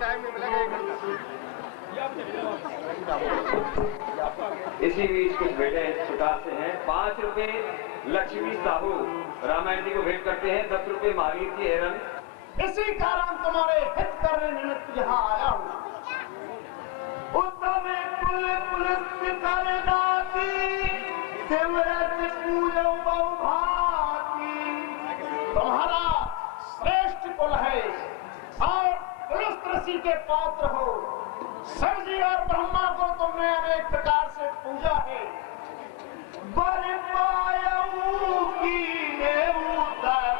Time मिलेगा 1 घंटा। इसी बीच कुछ बेटे छुटा से हैं। 5 रुपए लक्ष्मी साहू रामायण जी को भेंट करते हैं। 10 रुपए महावीर की एरन। इसी कारण तुम्हारे हित करने निमित्त यहाँ आया हूँ। उत्तम कुल पुलस्त्य करदाती शिवरत पूजो बहुभाती। तुम्हारा श्रेष्ठ कुल है और पुलस्त ऋषि के पात्र हो। शिव जी और ब्रह्मा को तुमने अनेक प्रकार से पूजा है। बल पायऊ कीने उतर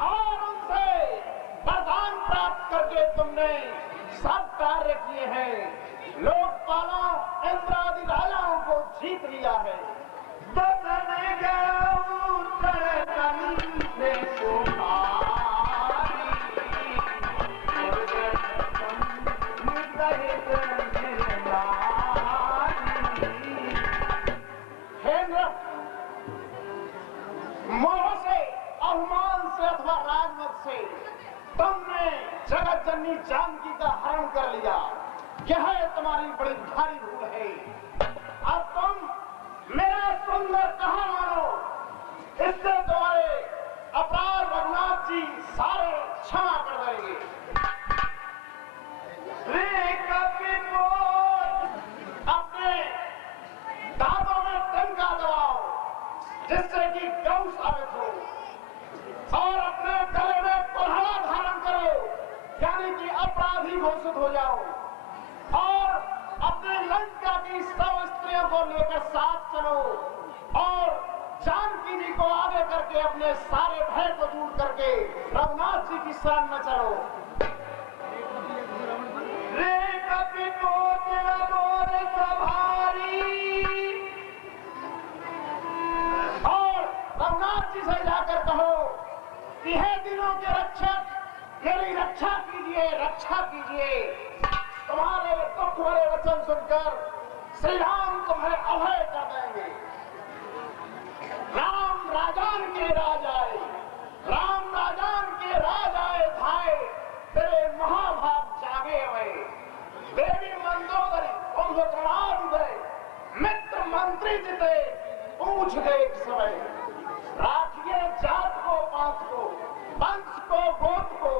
और उनसे वरदान प्राप्त करके तुमने सब कार्य किए हैं। लोकपालों इंद्र आदि राजाओं को जीत लिया है। मोह से, अभिमान से अथवा राजमत से तुमने जगत जननी जानकी का हरण कर लिया। यह तुम्हारी बड़ी भारी भूल है। अब तुम मेरा सुंदर कहा मानो, इससे तुम्हारे अपराध रघुनाथ जी सारे क्षमा कर देंगे। अपने दांतों में तिनका दबाओ जिससे कि गौ साबित हो, और अपने गले में कुल्हाड़ा धारण करो यानी कि अपराधी घोषित हो जाओ, और अपने लंका की सब स्त्रियों को लेकर साथ चलो और जानकी जी को आगे करके अपने सारे भय को दूर करके रघुनाथ जी की शरण में चलो। और रघुनाथ जी से जाकर कहो कि हे दिनों के रक्षक, मेरी रक्षा कीजिए, रक्षा कीजिए। तुम्हारे दुख भरे वचन सुनकर श्री राम तुम्हें अभय कर देंगे। राम राजान के राज आए, राम राजान के राज आए भाई, तेरे महाभाग जागे हुए। देवी मंदोदरी कुंभकर्णादि गए, मित्र मंत्री जिते पूछ देख समय। राखिए जात को पांच को, वंश को गोत को,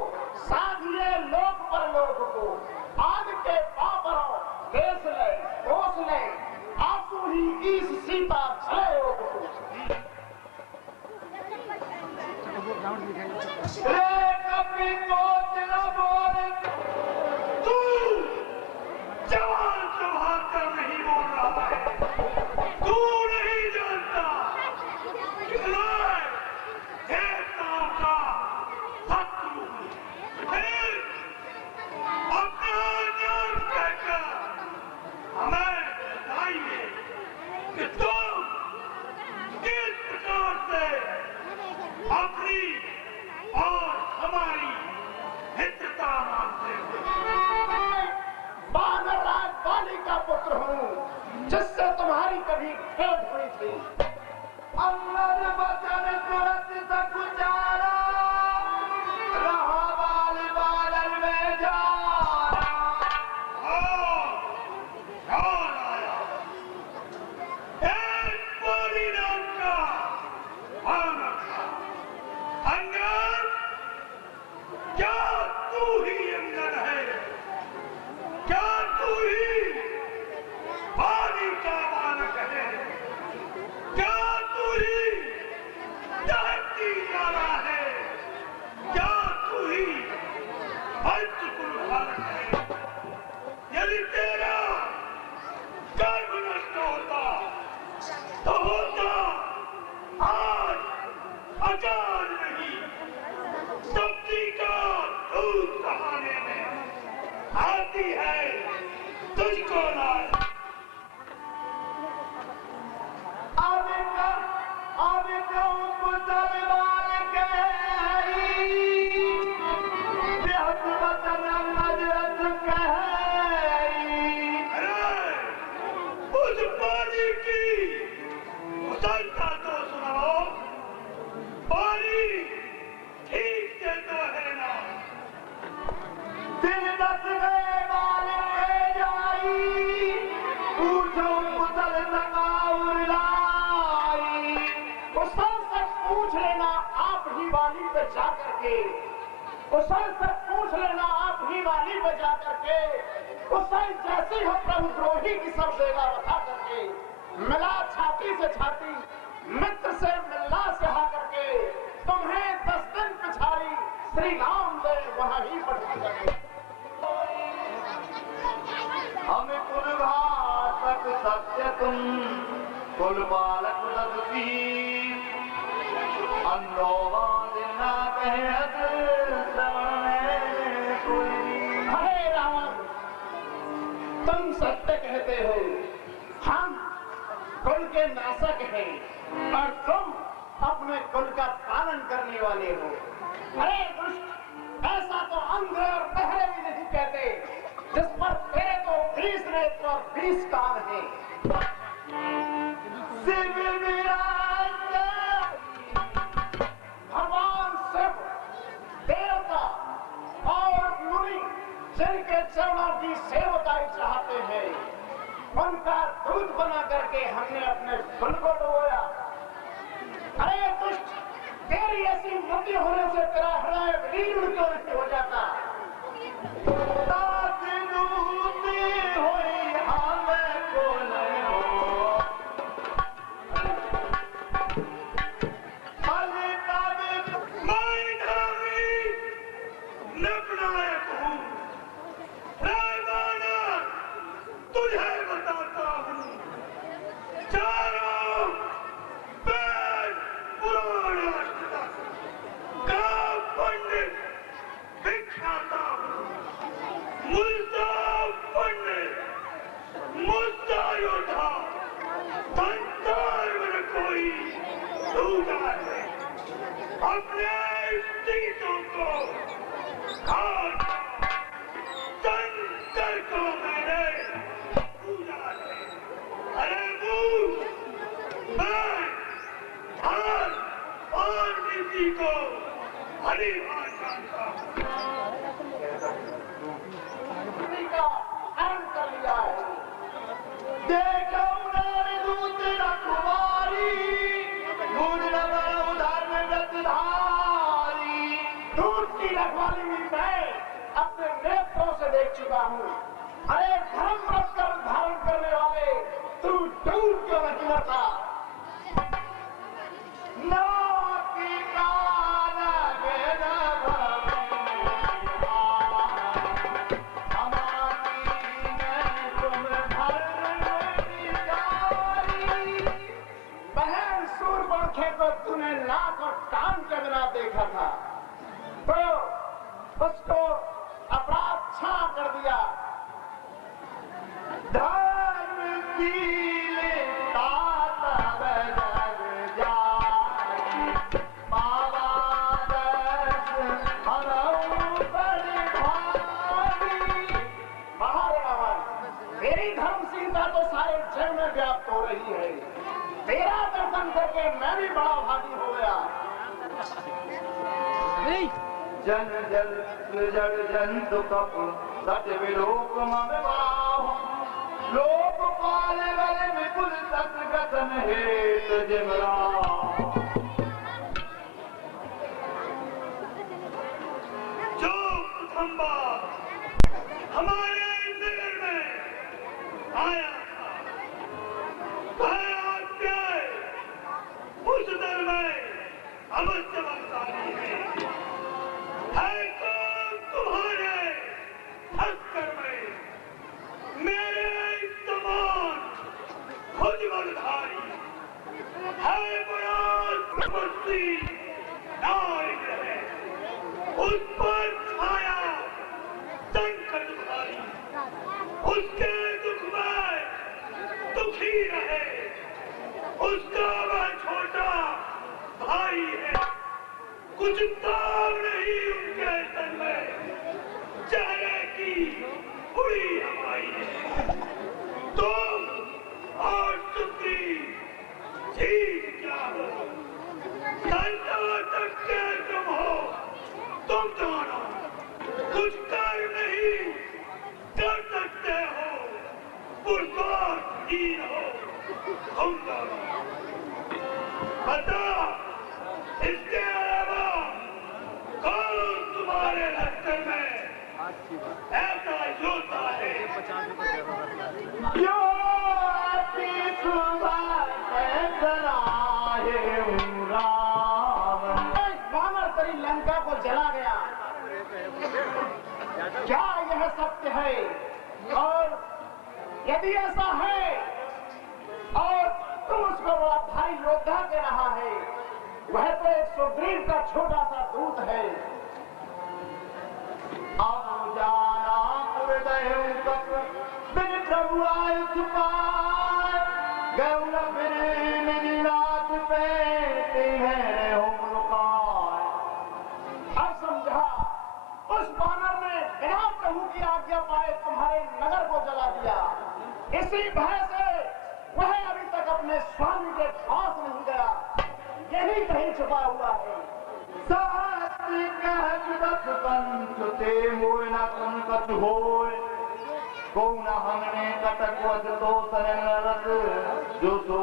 साधिए लोक परलोक को। आदि के पापरों देश ले कोस ले, आंसू ही ईश सीता छले लोग को। रे कपि को दिल बोल, तू जवान सभा कर नहीं बोल रहा है। तू नहीं जानता कि मैं देवताओं का शत्रु हूँ। अपना ज्ञान कहकर हमें बताइए कि तुम किस प्रकार से अपनी और हमारी हितता मानते हो। बानर राज बाली का पुत्र हूँ जिससे तुम्हारी कभी भेंट हुई थी। अमर वचन तुरंत सकुचारा, रहा बाल बालन में जाना। ध्यान आया, एक बोली नाम का बानर था। अंगद, क्या तू ही अंगद है? क्या तू ही बाली का बालक है? क्या तू ही धरती वाला है? क्या तू ही पंचकुल बालक है? यदि तेरा गर्भ नष्ट होता तो होता आज अजान नहीं, सब्जी का दूध कहाने में आती है तुझको लाल। उस पानी की मुसलता तो सुनाओ। वाली पे जा करके उससे पूछ लेना, आप ही वाली पे जा करके उससे जैसी हो प्रभु द्रोही की सब देगा बता करके, मिला छाती से छाती, मित्र से मिलना सिखा करके, तुम्हें 10 दिन पिछाड़ी श्री राम दे वहां ही पठा करके। हमें कुल घातक सत्य तुम कुल बालक दत्ती अंधोवा देना कहत हरे रावण, तुम सत्य कहते हो, हम कुल के नाशक हैं और तुम अपने कुल का पालन करने वाले हो। अरे दुष्ट, ऐसा तो अंध और बहरे भी नहीं कहते, जिस पर तेरे तो 20 नेत्र और 20 कान हैं। भगवान शिव, देवता और मुनि जिनके चरणों की सेवकाई चाहते हैं, उनका दूध बना करके हमने अपने कुल को डुबोया। अरे दुष्ट, तेरी ऐसी मति होने से तेरा हृदय विलीन क्यों नहीं हो जाता? अरे धर्म रख कर धारण करने वाले, तू दूर क्यों नहीं मरता? बहन सूर्यपंखे को तूने नाक और कान के बिना देखा था, तो उसको अपराध क्षमा कर दिया। धर्म कील ताता बजग जाई, बाबा दस हरऊ बड़ी भारी। महारावण, मेरी धर्मशीलता तो सारे जग में व्याप्त हो रही है, तेरा दर्शन करके मैं भी बड़ा भागी हो गया। जन जल जड़ जंतु कप सच विलोक मन बाहु, लोक पाले वाले विपुल सत कथन हेत जिमरा। जो प्रथम बार हमारे नगर में आया था, वह आपके उस दर में अवश्य वरदानी है तो तुम्हारे हस्कर में मेरे समान खुद बलधारी है, बड़ा तपस्वी नायक है, उस पर छाया संकट भारी, उसके दुख में दुखी रहे, उसका वह छोटा भाई है, कुछ ताव नहीं उनके तन में, चेहरे की उड़ी हवाई है। तुम और सुग्री ठीक क्या हो, संता तक के तुम हो, तुम दोनों कुछ कर नहीं कर सकते हो, पुरस्कार हो तुम दोनों। बता, इसके अलावा को जला गया। क्या यह सत्य है? और यदि ऐसा है और तुम उसको बड़ा भारी योद्धा कह रहा है, वह तो एक सुग्रीव का छोटा सा दूत है। अब जाना बिन प्रभु आय छुपाए गौल फिर मेरी रात पे है हो लुकाए। अब समझा, उस बानर ने बिना प्रभु की आज्ञा पाए तुम्हारे नगर को जला दिया। इसी भय से वह अभी तक अपने स्वामी के पास नहीं गया, यही कहीं छुपा हुआ है। हमने कटक तो जो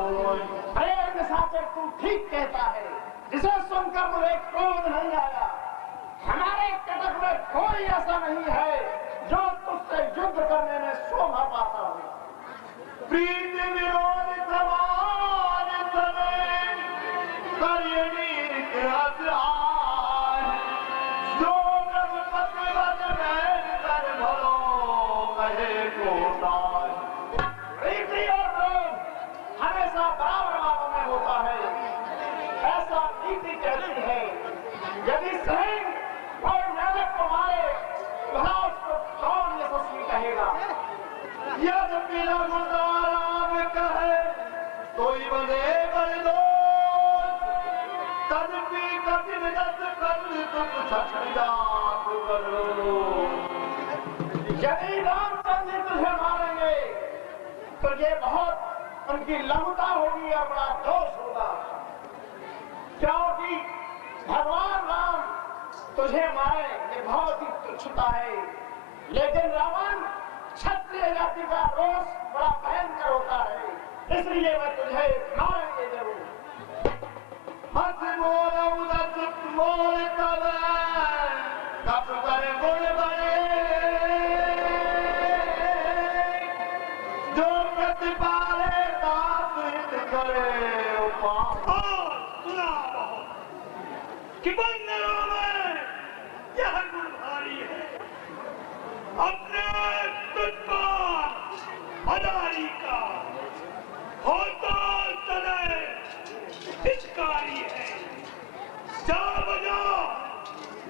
अरे निशाचर, तू ठीक कहता है, जिसे सुनकर मुझे क्रोध नहीं आया। हमारे कटक में कोई ऐसा नहीं है जो तुझसे युद्ध करने में शोभा पाता हो। प्रीति विरोध समान समय करियनीक आसराय, जो रघुपति वद में कर भलो कहे कोताय। प्रीति और क्रोध हमेशा बराबर मानों में होता है, ऐसा नीति कहती है। यदि सिंह और मेढक को मारे, भला उसको कौन यशस्वी कहेगा? यद्यपि रघुराम कहे कोई बने बलिदोष, तदपि कठिन जस कर तुम सचजात करो। यदि रामचंद्र तुझे मारेंगे तो ये बहुत उनकी लघुता होगी और बड़ा दोष होगा, क्योंकि भगवान राम तुझे मारे ये बहुत ही तुच्छता है। लेकिन रावण क्षत्रिय जाति का रोष बड़ा भयंकर होता है, इसलिए वह तुझे मारेंगे जरूर। हंस मोर उदत मोर तब कप कर गुण बने, जो प्रतिपाले दास हित करे उपाय। सुना कि बंदरों में यह गुण भारी है, अपने हजारी का होता सदैव हितकारी है। जा बजा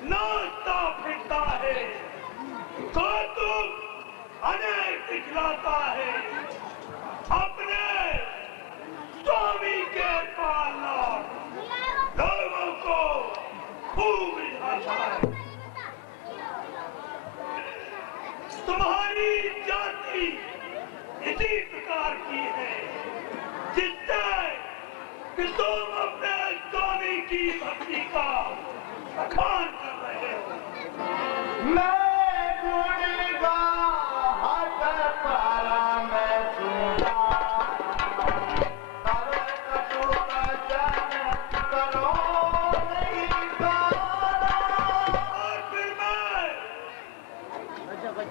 नाचता फिरता है, कौतुक अनेक दिखलाता है, अपने स्वामी के पालना लोगों को खूब रिझाता है। तुम्हारी जाति इसी प्रकार की है जिससे कि तुम अपने स्वामी की भक्ति का बखान कर रहे हो। मैं गुणगा हट पारा मैं सुना, तब कटु वचन करो नहीं गाना। और फिर मैं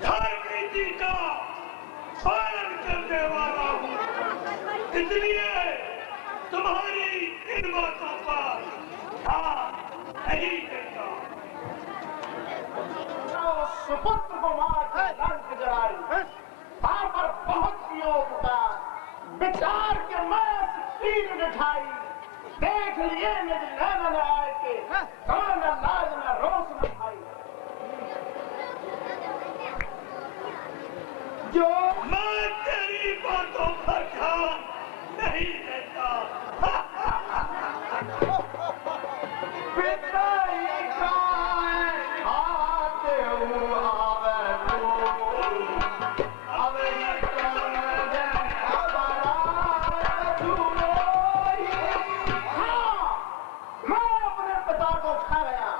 धर्म नीति का पालन करने वाला हूँ, इसलिए तुम्हारी इन बातों पर ध्यान नहीं देता। सुपुत्र को मार कर लंक जलाई, पर बहुत कियो पुकार, विचार के मैं तीर बिठाई, देख लिए निज नैन आए के, कौन न लाज न रोष न भाई। जो मैं तेरी बातों पर ध्यान नहीं देता। पिता ही खाए खाते हुआ आवे तो, आवे हाँ, मैं अपने पिता को खा गया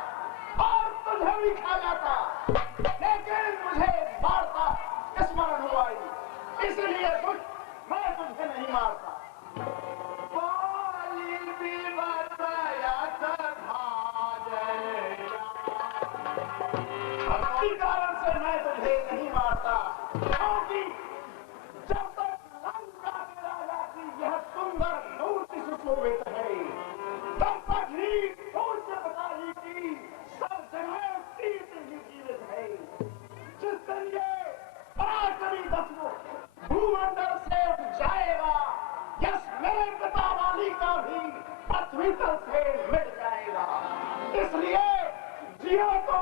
और तुझे भी खा जाता, लेकिन मुझे मारता स्मरण हुआ, इसलिए मैं तुझे नहीं मारता। इसी कारण से मैं तुझे नहीं मारता, क्योंकि जब तक लंका में राजा की यह सुंदर मूर्ति सुशोभित है, तब तक ही पूज्य पिताजी की सब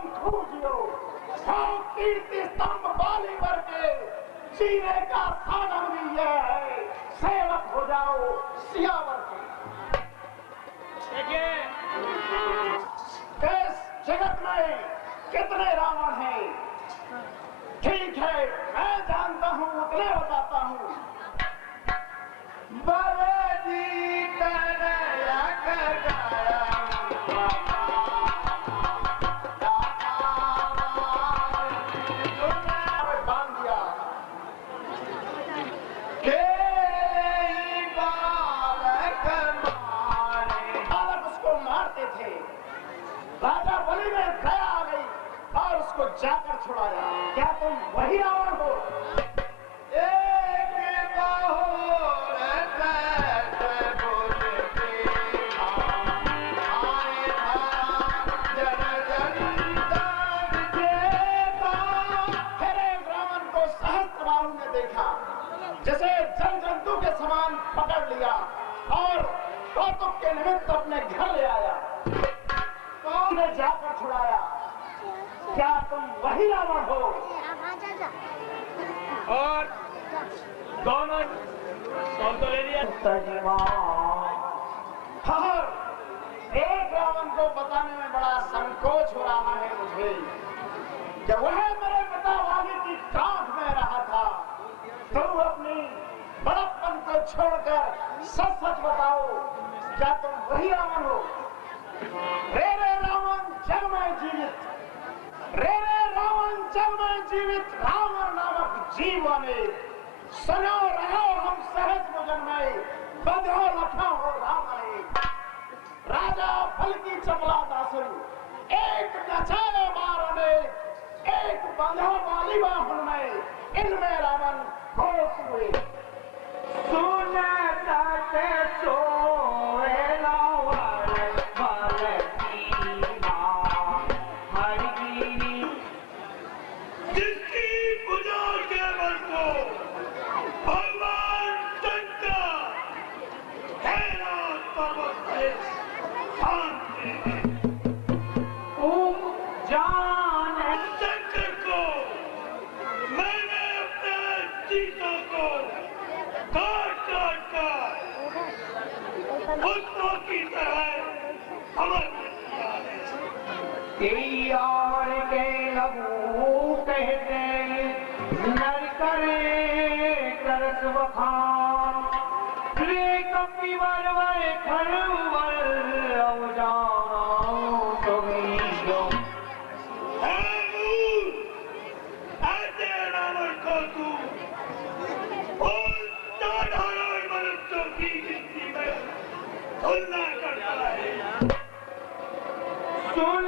तुम खूजियो, हो कीर्ति स्तंभ बाली करके जीने का साधन भी यह है, सेवक हो जाओ सियावर के। इस जगत में कितने रावण हैं? ठीक है, मैं जानता हूं, उतने बताता हूं। बांध दिया बालक उसको मारते थे। राजा बलि में दया आ गई और उसको जाकर छुड़ाया। क्या तुम वही रावण हो? फिर एक रावण को सहस्त्रबाहु ने देखा, जैसे जल जंतु के समान पकड़ लिया और कौतुक के निमित्त अपने घर ले आया, ने जाकर छुड़ाया। क्या तुम वही रावण हो? और दोनों कौन तो ले लिया? हर एक रावण को बताने में बड़ा संकोच हो रहा है मुझे कि वह मेरे पिता वाली की कांख में रहा था। तुम अपनी बड़प्पन को छोड़कर सच सच बताओ, क्या तुम वही रावण हो? रे रावण जग में जीवित, रे रावण जग में जीवित रावण नामक जीवने सनो रहो हम सहज भोजन में, बधो लखा हो रावणे। राजा फल की चपला दासुर, एक नचाए मारने, एक बंधो वाली बाहुन में, इनमें रावण घोष हुए। सुना ताते सोए लावण जिसकी भुजा के बल को भगवान शंकर कैलाश पर्वत से शांति जान शंकर को मैंने अपने चीतों को काट काट कर पुत्रों की तरह अमर किया है। और के लघु कहते नर करे करस बखान, रे कपि वर वर खरवर अवजानो तुम्हियो। ऐसे रावण को तू उन साधारण मनुष्यों की गिनती में तुलना करता है। सुन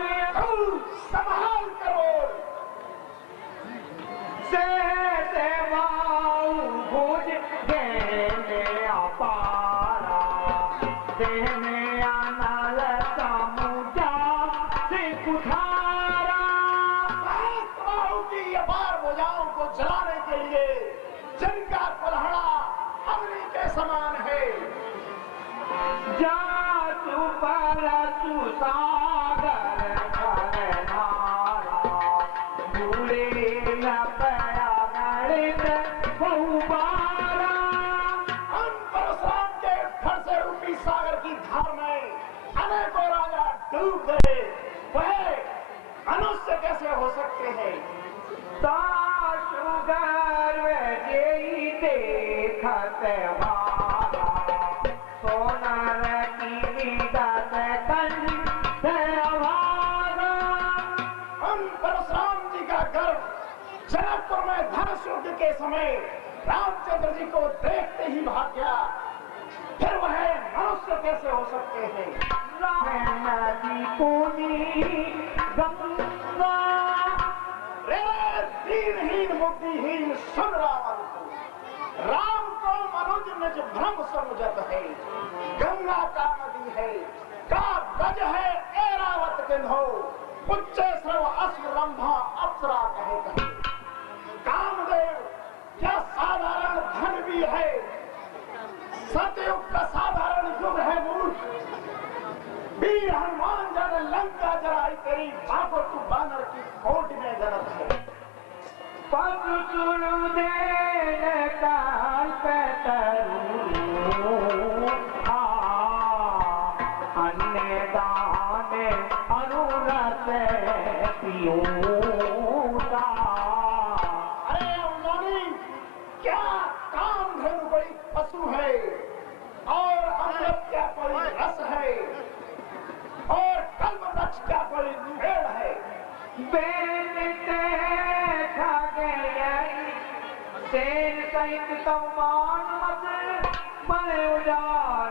संभाल करो, से वाऊ भुज देने अपारा, देने अनल समुजा से कुठारा। सहस्त्रबाहु की अपार भुजाओं को जलाने के लिए जिनका कुल्हड़ा अग्नि के समान है, जातु परसु सागर घर नारा, भूले न पया गणित बहुबारा। उन परशुराम के घर से रूपी सागर की धार में अनेकों राजा डूब गए। वह मनुष्य कैसे हो सकते हैं? सासु गर्व जेई देखत वारा, सोनर की विदत कंठ अभागा। उन परशुराम जी का गर्व जनकपुर में धनुष युद्ध के समय रामचंद्र जी को देखते ही भाग गया। फिर वह मनुष्य कैसे हो सकते हैं? नदी पुनी गंगा, रे दीनहीन बुद्धिहीन सुन रावण को, राम को मनुज निज भ्रम समझत है। गंगा का नदी है, का गज है ऐरावत किन्हो, उच्चे सर्व अश्व रंभा अप्सरा कहे कहे। कामदेव क्या साधारण धन भी है? सतयुग का साधारण युग है मूर्ख। वीर हनुमान जन लंका जलाई तेरी माँ को तू बानर की कोट में जन्म है। अरे उन्होंने क्या काम धनु बड़ी पशु है और अमृत क्या कोई रस है और कल्प वृक्ष क्या कोई पेड़ है। शेर सहित तमान मत बने उजार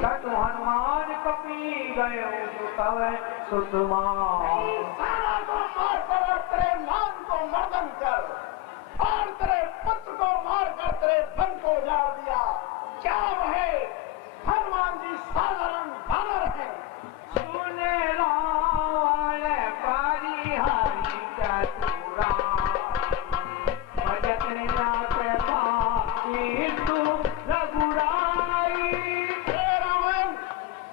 सत हनुमान कपी गए सुषमा सारा को मार कर और तेरे मान को मर्दन कर और तेरे पुत्र को मार कर तेरे धन को उजाड़ दिया। क्या वह हनुमान जी साधारण बानर है? सुने रावण परिहरि चतुरा भजत नाथ हिंदू रघुराई। हे रावण,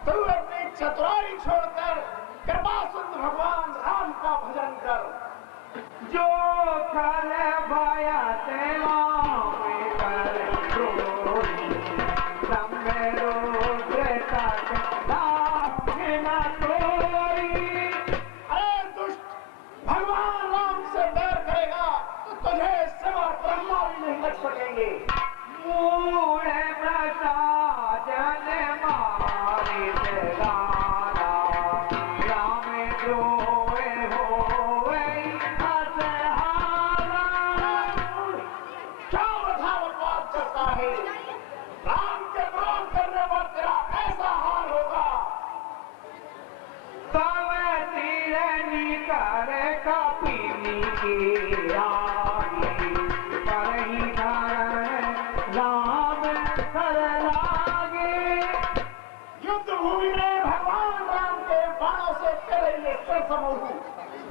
तू अपनी चतुराई छोड़कर कृपा सुंदर भगवान राम का भजन कर। जो खल भया तेरा कर क्रोधी रुद्र तक दाहिना तोरी। अरे दुष्ट, भगवान राम से बैर करेगा तो तुझे सिवा ब्रह्मा भी नहीं लग सकेंगे। मूढ़ प्रसादन मारित गाना राम द्रोह होए असहारा। क्या बता बकवास करता है? राम के विरोध करने पर तेरा ऐसा हाल होगा। तब तीर निकर कपिनी की आगे करही धरण राम कर लागे। युद्ध भूमि में भगवान राम के बाणों से तेरे ये सिर समूह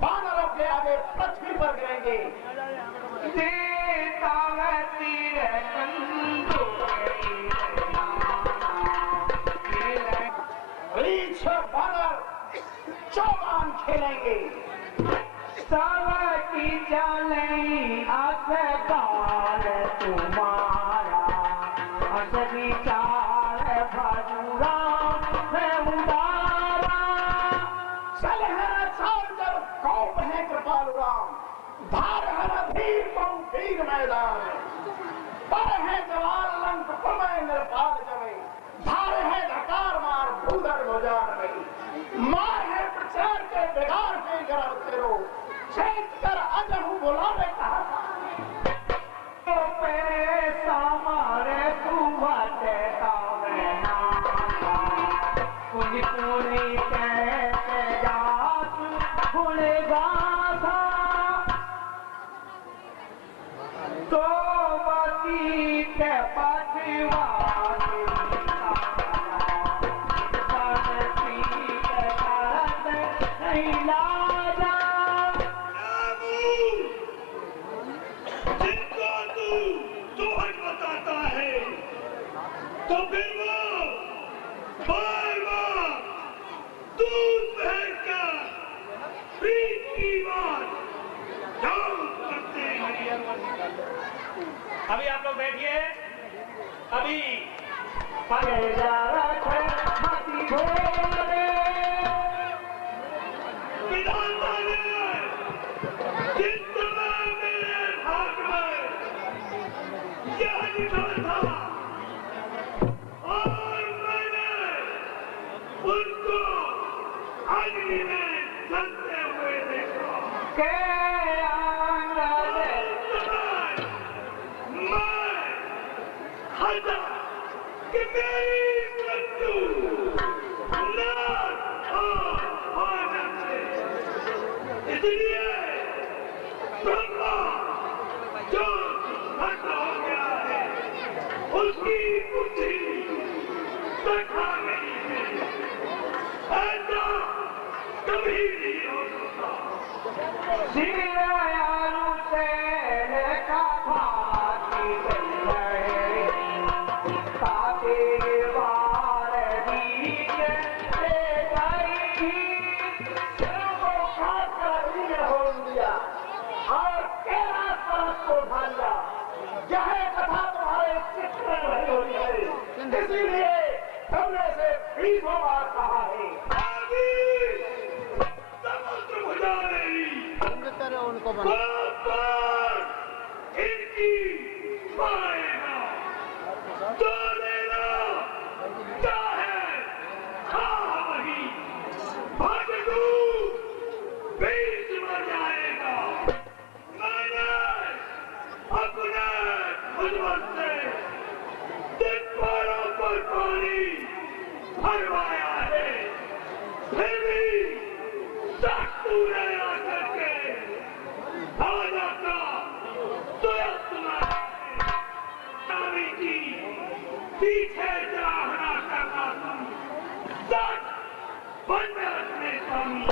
बानर अपने आगे पृथ्वी पर गिरेंगे। देता वह तीर कंदो वृक्ष और बानर चौगान खेलेंगे। सब की चले असकाल तुम्हारा अस विचार भजुरा में उदारा। चल है चाल जब कौम है कृपालु राम, धार है धीर बहु वीर मैदान। पर है जवान लंक प्रमय निर्पाल जमे, धार है धकार मार भूधर गुजार में। मार है प्रचार के बिगाड़ के गरब तेरो, चेत कर अजहू बुलावे कहा। सामारे तू बचता में नाता पुनि पुनि कहते जात गुण गाथा। तो बती के पछवाड़ी सरती के करत नहीं लाजा। जिनको तू दोहन बताता है तो फिर वो बार-बार दूध बहकर प्रीत की बात क्यों करते हैं? अभी आप लोग बैठिए। अभी मती भोरे विधाता ने जिस समय मेरे भाग में यह लिखा था और मैंने उनको अग्नि में जलते हुए देखा। के आंगन मैं हटा कि मेरी मृत्यु न होने से। इसलिए ब्रह्मा जो भक्त हो गया है उसकी बुद्धि देखा गई है। ऐसा कभी नहीं हो सकता। सिरायालु से का भाती गई ताते वार दी इसीलिए हमने से 20 बार कहा है समुद्र बुझा मेरी उनको इनकी पाएगा तो लेना चाहे वही भागू बीच मर जाएगा मैंने अपने खुदवत से दीवारों पर पानी भरवाया है फिर भी पूरे आकर के आ जाता तो तुम्हारी की पीछे चाहना करना तुम सच बन में रखने स्वामी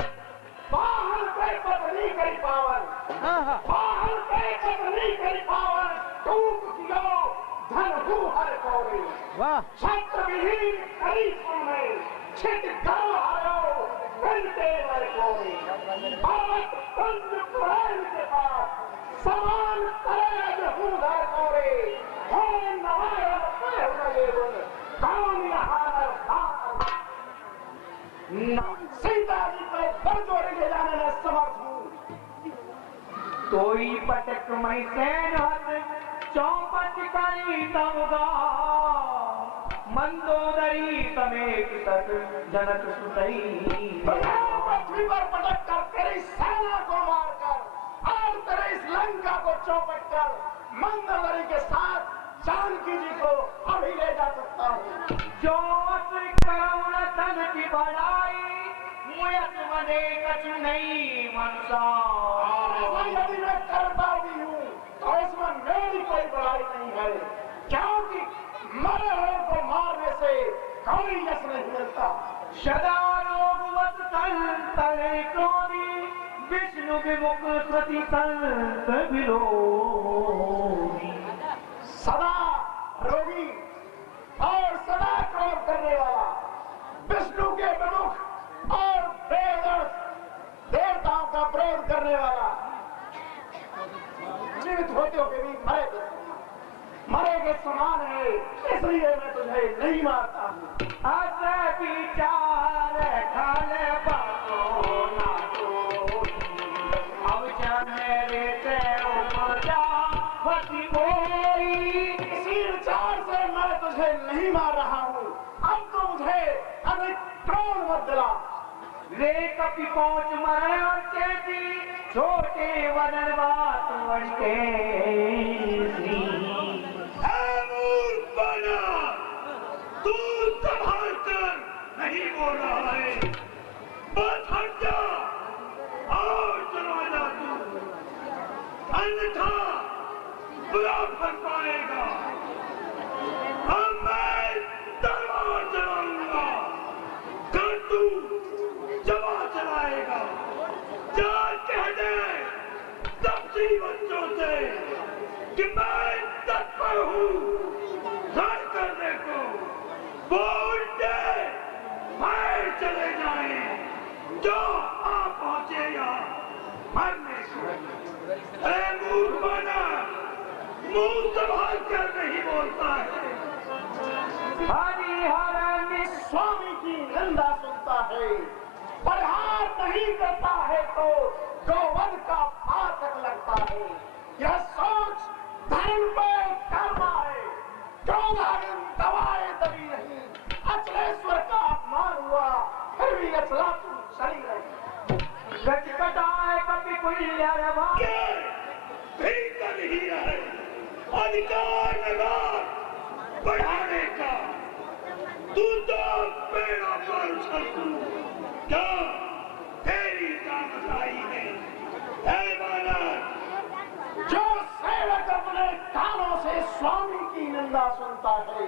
बाहर पे बदली करी पावन बाहर पे बदली करी पावन टूक दियो धन हु हर कौरे छत्र विहीन करी सोने छित गर्व आयो बनते वर कौरे भारत पंच पुराण के पास समान करे जहू धर कौरे हो नवाया पे लगे गुण कौन यहाँ सीता जी को बरजोड़े ले जाने में समर्थ हूँ तोई पटक मई सैन चौपट करी तमगा मंदोदरी समेत तक जनक सुतई पृथ्वी पर पटक कर तेरी सेना को मारकर और तेरे इस लंका को चौपट कर मंदोदरी के साथ जानकी जी को अभी ले जा सकता हूँ जो करुण तन की बढ़ाई मुयत मने कछु नहीं मनसा यदि मैं करता भी हूँ तो इसमें मेरी कोई बड़ाई नहीं है क्योंकि मरे हुए को मारने से कोई यश नहीं मिलता सदा रोगवत संतले क्रोधी विष्णु विमुख प्रति संत विरोधी सदा रोगी और सदा क्रोध करने वाला विष्णु के विमुख और देवताओं का विरोध करने वाला जीवित होते हुए भी मरे के समान है इसलिए मैं तुझे नहीं मारता हूँ विचार खाले बातो ना तो अब मेरे से उपजा पति बोई इसी विचार से मैं तुझे नहीं मार रहा हूँ अब तो मुझे अधिक क्रोध मत दिला रे कपि पहुंच मरण चेती छोटे वदन बात वड़के तू संभाल कर नहीं बोल रहा है बस हट जा और चला जा तू अन्यथा बुरा फल पाएगा अब मैं तलवार चलाऊंगा कर तू जवा चलाएगा जा कह दे सबसे बच्चों से कि मैं तत्पर हूँ रण करने को वो उल्टे मार चले जाए जो आ पहुंचेगा मरने को अरे मूर्ख बना मुंह संभाल कर नहीं बोलता है हरिहर स्वामी की निंदा सुनता है परिहार नहीं करता है तो गौवध का पातक लगता है यह सोच धर्म पे कर्मा है क्रोधागन दवाए दबी नहीं अचलेश्वर का अपमान हुआ फिर भी अचला तू चली रही गटकटाए कपि कुल्य भीतर ही रहे अधिकार लगार बढ़ाने का तू तो पेड़ों पर उछलतू क्या तेरी ताकत आई है बालक जो सेवक अपने कानों से स्वामी की निंदा सुनता है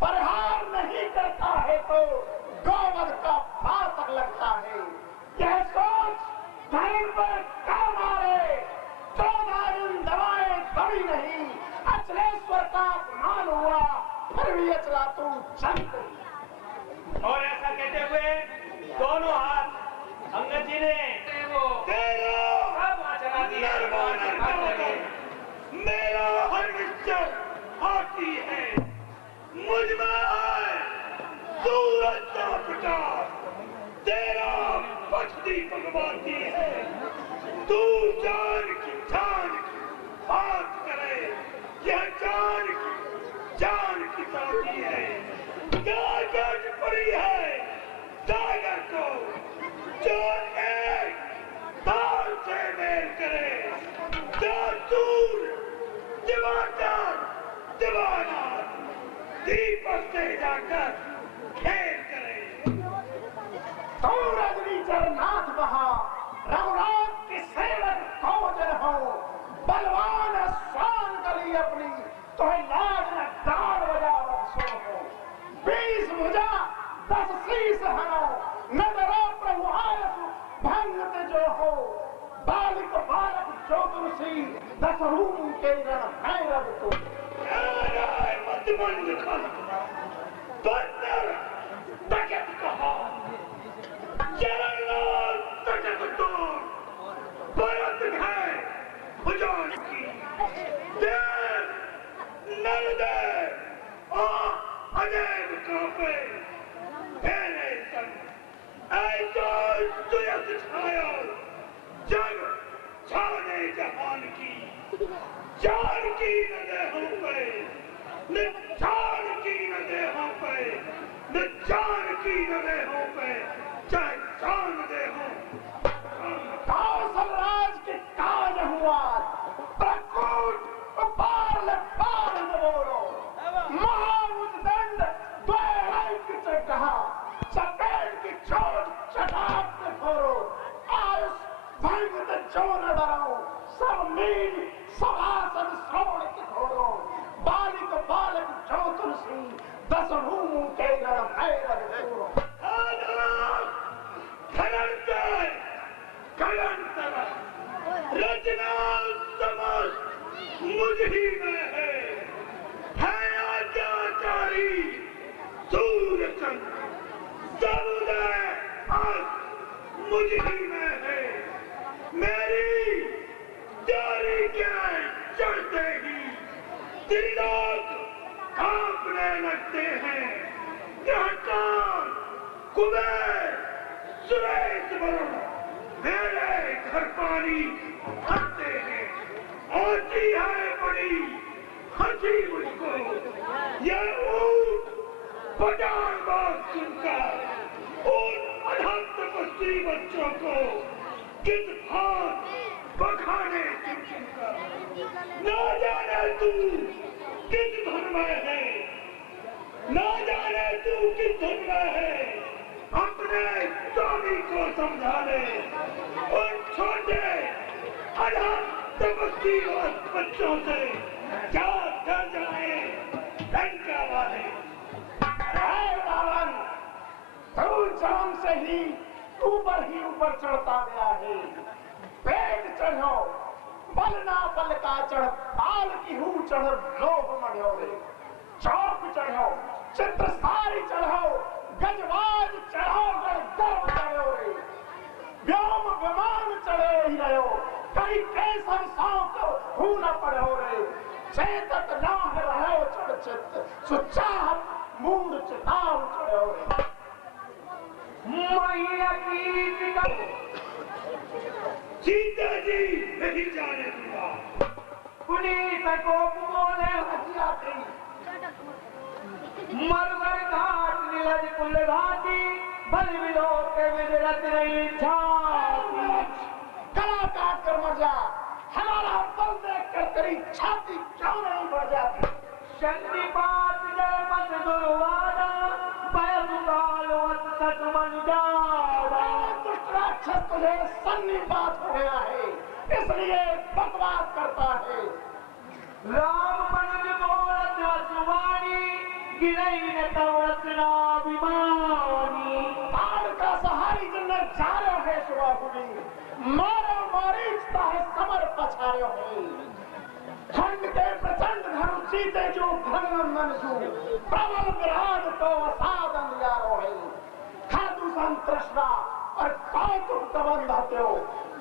परिहार नहीं करता है तो गौवध का पातक लगता है यह सोच धर्म पर काम मारे क्रोधागन दवाए कभी नहीं अचलेश्वर का अपमान हुआ फिर भी अचला तू चल गई और ऐसा कहते दीपक बाती है, तू जान की बात करे, यह जान की ताती है। कागज पड़ी है दागा को, जो एक तार से मेल करे, दूर दीवाना दीपक से जाकर खेल करे। तो रजनी जगन्नाथ महा रघुनाथ के सेवक कौजन हो, बलवान स्वान गली अपनी तो लाज न डाल बजावत सो हो। 20 भुजा 10 शीस हनो, नजरा प्रभु आयस भंगत जो हो। बालिक बालक जो तुलसी 10 रूप के रण भैरव तो। मत मंद खल बंदर तकत कहा, जगन्नाथ तकत तोड़, भरत है भुजान की, देव नरदेव अजैब कांपे फेरे संग, ऐसा सुयस छाया जग छाने जहान की। जानकी न देहों पे, न जानकी न देहों पे, न जानकी न देहों पे, चाहे जान देहों। कौशलराज के काज हुआ, प्रकूट पार बोलो, महाउद्दंड द्वैराइक से कहा, चपेट की चोट चटाक से फोड़ो, आयुष भंग से जो न डराओ, सब मीन सभासन श्रवण के घोरो। बालिक बालक जो तुलसी 10 रूप के रण भैरव सूरो। रचना समझ मुझ ही में है आज्ञाकारी सूर्य चंद्र समुदय आज मुझ ही में है। मेरी जारी के चढ़ते ही त्रिलोक कांपने लगते हैं। ग्रहकाल कुबेर सुरेश वरुण मेरे घर पानी भरते हैं। आती है बड़ी हंसी मुझको, यह ऊंट पठान बात सुनकर उन अधम तपस्वी बच्चों को किस भाग बखाने चुनकर। ना जाने तू किस धन में है, ना जाने तू किस धन में है, अपने स्वामी को समझा ले। उन छोटे अधम तपस्वी बच्चों से क्या कर जाए लंका वाले। रावण तू जन्म से ही ऊपर चढ़ता गया है। पेट चढ़ो बल ना बल का चढ़, बाल की हूँ चढ़ लोभ मढ़ो रे। चौक चढ़ो चित्र सारी चढ़ो, गजवाज चढ़ो गर्व चढ़ो रे। व्योम विमान चढ़े ही रहो, कहीं कैसन सौंक हूँ न पढ़ो रे। चेतक नाह रहो चढ़ चित्त, सुचाहत मूड चिताव चढ़ो रे। सीता जी नहीं जाने दूंगा। पुलिस को बोले हथिया थी, मरगर घाट नीलज कुल घाटी, बल विलो के विदरत नहीं छाती। गला काट कर मर जा, हमारा बल देख कर तेरी छाती क्यों नहीं बढ़ जाती। शक्ति बात जय मत दुर्वादा, पैसुकालवत सत मन जादा। दुष्ट राक्षस तुझे सन्निपात हो गया है, इसलिए बकवास करता है। राम मनुज मोरत वसुवाणी, गिरई न तवरत नाभिमानी। बाढ़ का सहारी जन्नत जा रहे है सुबाहुनी, मारो मारीचता है समर पछायो है। खंड के प्रचंड धनु सीते जो घननंदन सु, प्रबल विराट तो असाद अंधियारो है। खातु संतृष्णा और कौतुक तबंध हत्यो,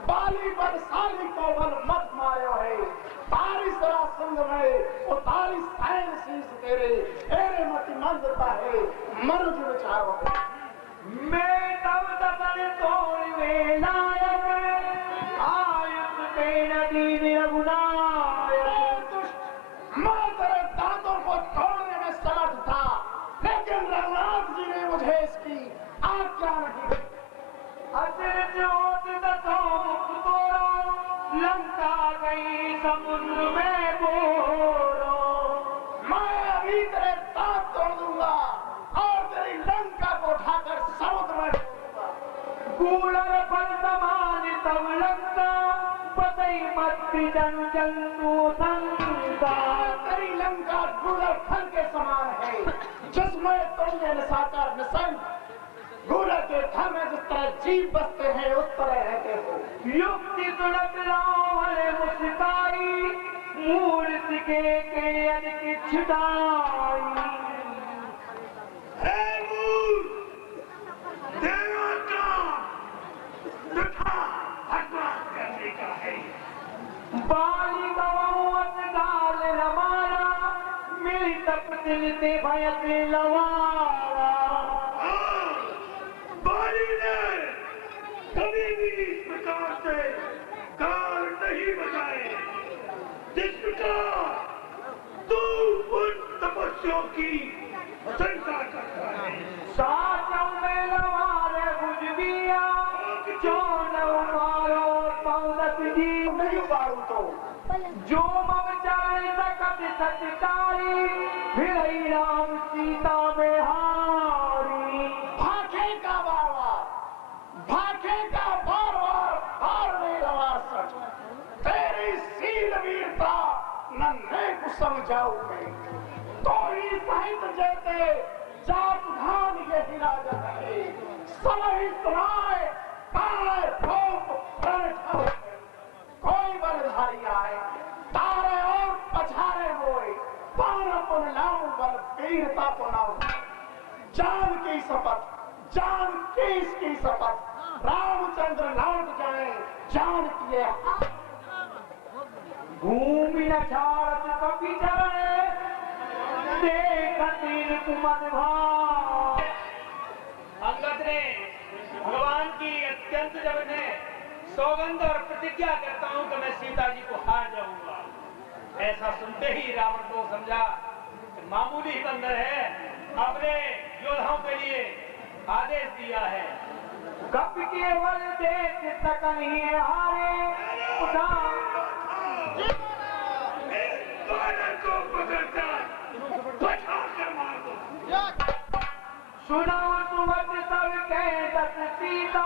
बाली बलशाली को बल मत मारो है। तारी सरा संग में वो तारी सैन शीश तेरे, एरे मति मंदता है मनुज विचारो है। मैं तब दबन तोड़ वेला आज्ञा नहीं देते। लंका गई समुद्र में बोलो, मैं अभी तेरे दांत तोड़ दूंगा और तेरी लंका को उठाकर समुद्र में फेंकूंगा। कूलर पर समान तब लंका, पतई मत जन जंतु संता। तेरी लंका गूलर फल के समान है, जिसमें तुमने निशाचर निसंग गूलर के घर में जिस तरह जीव बसते हैं उस तरह रहते हो। युक्ति सुनत रावण मुस्काई, मूर्ति के की छुटाई। हे मूर्ख, तेरा काम तथा भगवान करने का है। बाली गवावत गाल रमारा, मिली तपतिल ते भयत लवारा। बाली ने कभी भी इस प्रकार से गाल नहीं बजाए जिस प्रकार तू उन तपस्याओं की प्रशंसा करता है। साचों में लवारे बुझबिया, जो न मारो पौदत जी। नहीं बारू तो जो मम चरण सकत सतकारी, फिर राम सीता में हारी। भागेगा बार-बार, भागेगा बार-बार, हार नहीं रहा सच। तेरी सील वीरता नन्हे को समझाऊ मैं, तो ही सहित जैसे जात धान ये हिराजत है। समय सुनाए तारे ठोक प्रण ठोक, कोई बलधारी आए तारे और पछारे मोए, पार पुन लाऊं बल वीरता पुनाऊं। जान की शपथ, जान की शपथ, रामचंद्र लौट जाए जान किए। भूमि न छाड़त कपि चरण, देखतीर कुमद भाव। अंगद ने भगवान की अत्यंत जब ने सौगंध और प्रतिज्ञा करता हूं कि मैं सीता जी को हार जाऊंगा, ऐसा सुनते ही रावण को समझा कि मामूली ही बंदर है, अपने योद्धाओं के लिए आदेश दिया है। कपि केवल देख सकन ही हारे, उठा को पकड़कर बचा कर मार दो। सुना सुमत सब कह दस सीता,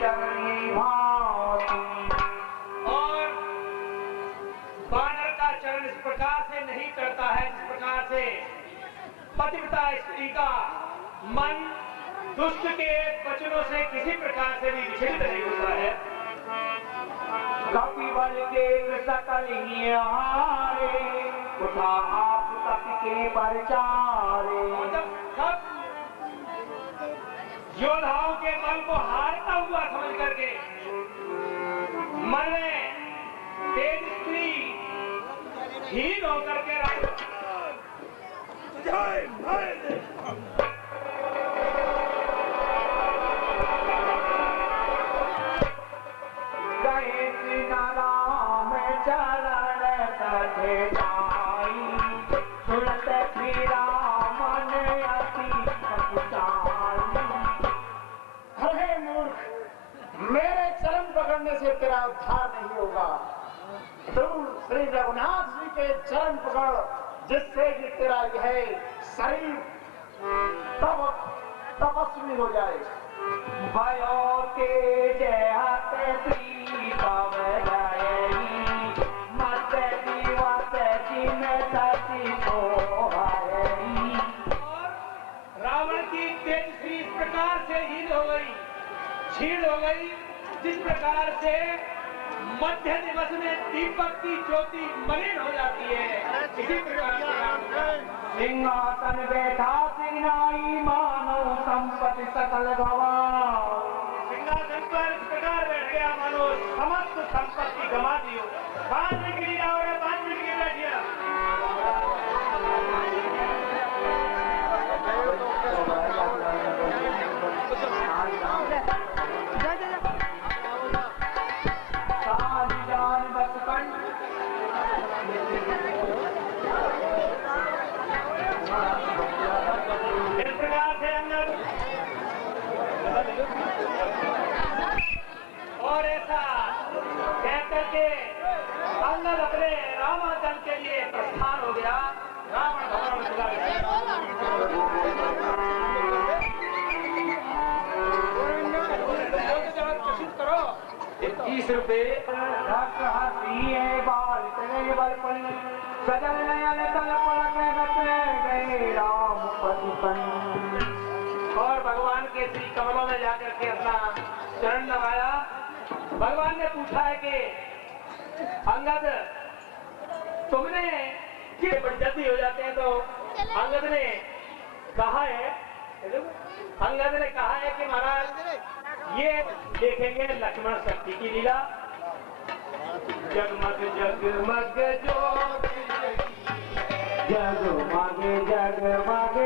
चरणी की भांति। और वानर का चरण इस प्रकार से नहीं करता है जिस प्रकार से पतिव्रता स्त्री का मन दुष्ट के वचनों से किसी प्रकार से भी विचलित नहीं होता है। कपिबल के सकल ही हारे, उठा आप कपि के परचारे। सब योद्धाओं के बल को हारता हुआ समझ करके मन में तेज स्त्री हीन होकर के जय जय गए राम चरण कथे जाई, सुनत फिरा मन अति सकुचाई। अरे मूर्ख, मेरे चरण पकड़ने से तेरा उद्धार नहीं होगा। तू श्री रघुनाथ जी के चरण पकड़, जिससे कि तेरा यह शरीर तपस्वी हो जाए। भयो तेज हाथ प्रीतम जायई, मत दिवस जिन सती सोहाई। रावण की तेज स्त्री इस प्रकार से हीन हो गई, क्षीण हो गई, जिस प्रकार से मध्य दिवस में दीपक की ज्योति मलिन हो जाती है, इसी प्रकार से सिंहासन बैठा सिंहाई, मानो संपत्ति सकल गवाई। सिंहासन पर इस प्रकार बैठ गया मानो समस्त संपत्ति गंवा दी हो। 5 मिनट के लिए आओ, 5 मिनट के लिए बैठिए। और ऐसा कहकर के अंगद अपने रामाचल के लिए प्रस्थान हो गया, रावण भवन में चला गया। 30 रुपए सजल नयन तल गए राम पतिपन। और भगवान के श्री कमलों में जाकर के अपना चरण दबाया। भगवान ने पूछा है कि अंगद तुमने कि बड़ी जल्दी हो जाते हैं, तो अंगद ने कहा है कि महाराज ये देखेंगे लक्ष्मण शक्ति की लीला। जगमग जगमग जो जगमग जगमग